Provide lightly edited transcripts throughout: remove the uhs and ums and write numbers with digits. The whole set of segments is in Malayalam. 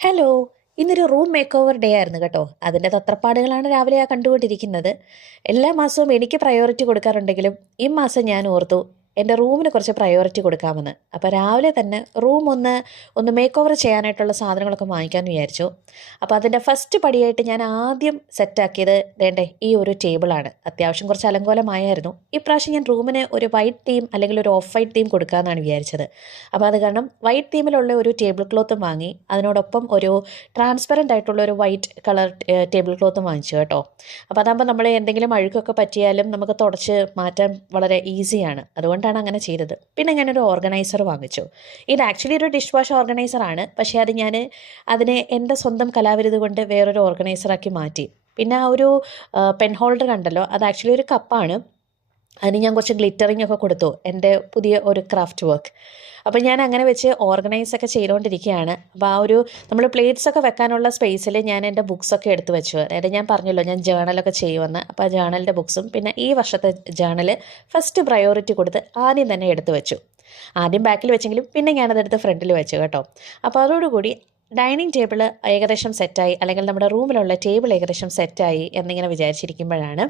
ഹലോ. ഇന്നൊരു റൂം മേക്ക് ഓവർ ഡേ ആയിരുന്നു കേട്ടോ. അതിൻ്റെ തത്രപ്പാടുകളാണ് രാവിലെ കണ്ടുകൊണ്ടിരിക്കുന്നത്. എല്ലാ മാസവും എനിക്ക് പ്രയോറിറ്റി കൊടുക്കാറുണ്ടെങ്കിലും ഈ മാസം ഞാൻ ഓർത്തു എൻ്റെ റൂമിന് കുറച്ച് പ്രയോറിറ്റി കൊടുക്കാമെന്ന്. അപ്പോൾ രാവിലെ തന്നെ റൂം ഒന്ന് മേക്ക് ഓവർ ചെയ്യാനായിട്ടുള്ള സാധനങ്ങളൊക്കെ വാങ്ങിക്കാമെന്ന് വിചാരിച്ചു. അപ്പോൾ അതിൻ്റെ ഫസ്റ്റ് പടിയായിട്ട് ഞാൻ ആദ്യം സെറ്റാക്കിയത് വേണ്ടേ ഈ ഒരു ടേബിളാണ്. അത്യാവശ്യം കുറച്ച് അലങ്കോലമായിരുന്നു. ഇപ്രാവശ്യം ഞാൻ റൂമിന് ഒരു വൈറ്റ് തീം അല്ലെങ്കിൽ ഒരു ഓഫ് വൈറ്റ് തീം കൊടുക്കാമെന്നാണ് വിചാരിച്ചത്. അപ്പോൾ അത് കാരണം വൈറ്റ് തീമിലുള്ള ഒരു ടേബിൾ ക്ലോത്തും വാങ്ങി, അതിനോടൊപ്പം ഒരു ട്രാൻസ്പെറൻ്റ് ആയിട്ടുള്ള ഒരു വൈറ്റ് കളർ ടേബിൾ ക്ലോത്തും വാങ്ങിച്ചു കേട്ടോ. അപ്പോൾ അതാകുമ്പോൾ നമ്മൾ എന്തെങ്കിലും അഴുക്കൊക്കെ പറ്റിയാലും നമുക്ക് തുടച്ച് മാറ്റാൻ വളരെ ഈസിയാണ്. അതുകൊണ്ടാണ് അങ്ങനെ ചെയ്തത്. പിന്നെ ഞാനൊരു ഓർഗനൈസർ വാങ്ങിച്ചു. ഇത് ആക്ച്വലി ഒരു ഡിഷ് വാഷ് ഓർഗനൈസറാണ്. പക്ഷേ അത് ഞാൻ അതിനെ എൻ്റെ സ്വന്തം കലാവിരുത് കൊണ്ട് വേറൊരു ഓർഗനൈസറാക്കി മാറ്റി. പിന്നെ ആ ഒരു പെൻ ഹോൾഡർ കണ്ടല്ലോ, അത് ആക്ച്വലി ഒരു കപ്പാണ്. അതിന് ഞാൻ കുറച്ച് ഗ്ലിറ്ററിങ് ഒക്കെ കൊടുത്തു, എൻ്റെ പുതിയ ഒരു ക്രാഫ്റ്റ് വർക്ക്. അപ്പോൾ ഞാൻ അങ്ങനെ വെച്ച് ഓർഗനൈസൊക്കെ ചെയ്തുകൊണ്ടിരിക്കുകയാണ്. അപ്പോൾ ആ ഒരു നമ്മൾ പ്ലേറ്റ്സൊക്കെ വെക്കാനുള്ള സ്പേസിൽ ഞാൻ എൻ്റെ ബുക്സൊക്കെ എടുത്ത് വെച്ചു. അതായത് ഞാൻ പറഞ്ഞല്ലോ ഞാൻ ജേണലൊക്കെ ചെയ്യുമെന്ന്. അപ്പോൾ ആ ജേണലിൻ്റെ ബുക്സും പിന്നെ ഈ വർഷത്തെ ജേണൽ ഫസ്റ്റ് പ്രയോറിറ്റി കൊടുത്ത് ആദ്യം തന്നെ എടുത്ത് വെച്ചു. ആദ്യം ബാക്കിൽ വെച്ചെങ്കിലും പിന്നെ ഞാനതെടുത്ത് ഫ്രണ്ടിൽ വെച്ചു കേട്ടോ. അപ്പോൾ അതോടുകൂടി ഡൈനിങ് ടേബിൾ ഏകദേശം സെറ്റായി, അല്ലെങ്കിൽ നമ്മുടെ റൂമിലുള്ള ടേബിൾ ഏകദേശം സെറ്റായി എന്നിങ്ങനെ വിചാരിച്ചിരിക്കുമ്പോഴാണ്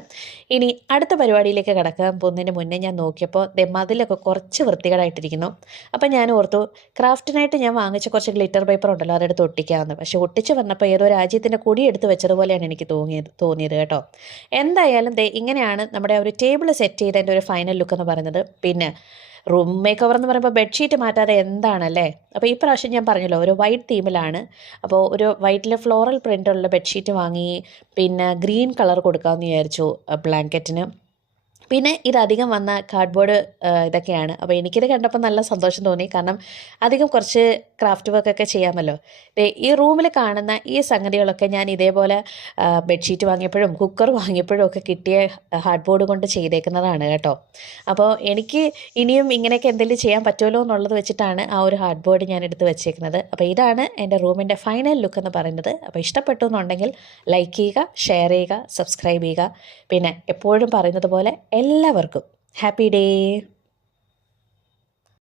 ഇനി അടുത്ത പരിപാടിയിലേക്ക് കിടക്കാൻ പോകുന്നതിന് മുന്നേ ഞാൻ നോക്കിയപ്പോൾ മതിലൊക്കെ കുറച്ച് വൃത്തികേടായിട്ടിരിക്കുന്നു. അപ്പം ഞാൻ ഓർത്തു ക്രാഫ്റ്റിനായിട്ട് ഞാൻ വാങ്ങിച്ച കുറച്ച് ഗ്ലിറ്റർ പേപ്പർ ഉണ്ടല്ലോ അതെടുത്ത് ഒട്ടിക്കാമെന്ന്. പക്ഷേ ഒട്ടിച്ച് വന്നപ്പോൾ ഏതോ രാജ്യത്തിൻ്റെ കൊടി എടുത്ത് വെച്ചതുപോലെയാണ് എനിക്ക് തോന്നിയത് കേട്ടോ. എന്തായാലും ഇങ്ങനെയാണ് നമ്മുടെ ഒരു ടേബിൾ സെറ്റ് ചെയ്തതിൻ്റെ ഒരു ഫൈനൽ ലുക്ക് എന്ന് പറയുന്നത്. പിന്നെ റൂം മേക്ക് ഓവർ എന്ന് പറയുമ്പോൾ ബെഡ്ഷീറ്റ് മാറ്റാതെ എന്താണല്ലേ. അപ്പോൾ ഈ പ്രാവശ്യം ഞാൻ പറഞ്ഞല്ലോ ഒരു വൈറ്റ് തീമിലാണ്. അപ്പോൾ ഒരു വൈറ്റിൽ ഫ്ലോറൽ പ്രിൻ്റുള്ള ബെഡ്ഷീറ്റ് വാങ്ങി. പിന്നെ ഗ്രീൻ കളർ കൊടുക്കാമെന്ന് വിചാരിച്ചു ബ്ലാങ്കറ്റിന്. പിന്നെ ഇതധികം വന്ന കാർഡ്ബോർഡ് ഇതൊക്കെയാണ്. അപ്പോൾ എനിക്കിത് കണ്ടപ്പോൾ നല്ല സന്തോഷം തോന്നി. കാരണം അധികം കുറച്ച് ക്രാഫ്റ്റ് വർക്കൊക്കെ ചെയ്യാമല്ലോ. ഈ റൂമിൽ കാണുന്ന ഈ സംഗതികളൊക്കെ ഞാൻ ഇതേപോലെ ബെഡ്ഷീറ്റ് വാങ്ങിയപ്പോഴും കുക്കർ വാങ്ങിയപ്പോഴും ഒക്കെ കിട്ടിയ ഹാർഡ് ബോർഡ് കൊണ്ട് ചെയ്തേക്കുന്നതാണ് കേട്ടോ. അപ്പോൾ എനിക്ക് ഇനിയും ഇങ്ങനെയൊക്കെ എന്തെങ്കിലും ചെയ്യാൻ പറ്റുമല്ലോ എന്നുള്ളത് വെച്ചിട്ടാണ് ആ ഒരു ഹാർഡ് ബോർഡ് ഞാൻ എടുത്ത് വെച്ചേക്കുന്നത്. അപ്പോൾ ഇതാണ് എൻ്റെ റൂമിൻ്റെ ഫൈനൽ ലുക്ക് എന്ന് പറയുന്നത്. അപ്പോൾ ഇഷ്ടപ്പെട്ടു എന്നുണ്ടെങ്കിൽ ലൈക്ക് ചെയ്യുക, ഷെയർ ചെയ്യുക, സബ്സ്ക്രൈബ് ചെയ്യുക. പിന്നെ എപ്പോഴും പറയുന്നത് പോലെ എല്ലാവർക്കും ഹാപ്പി ഡേ.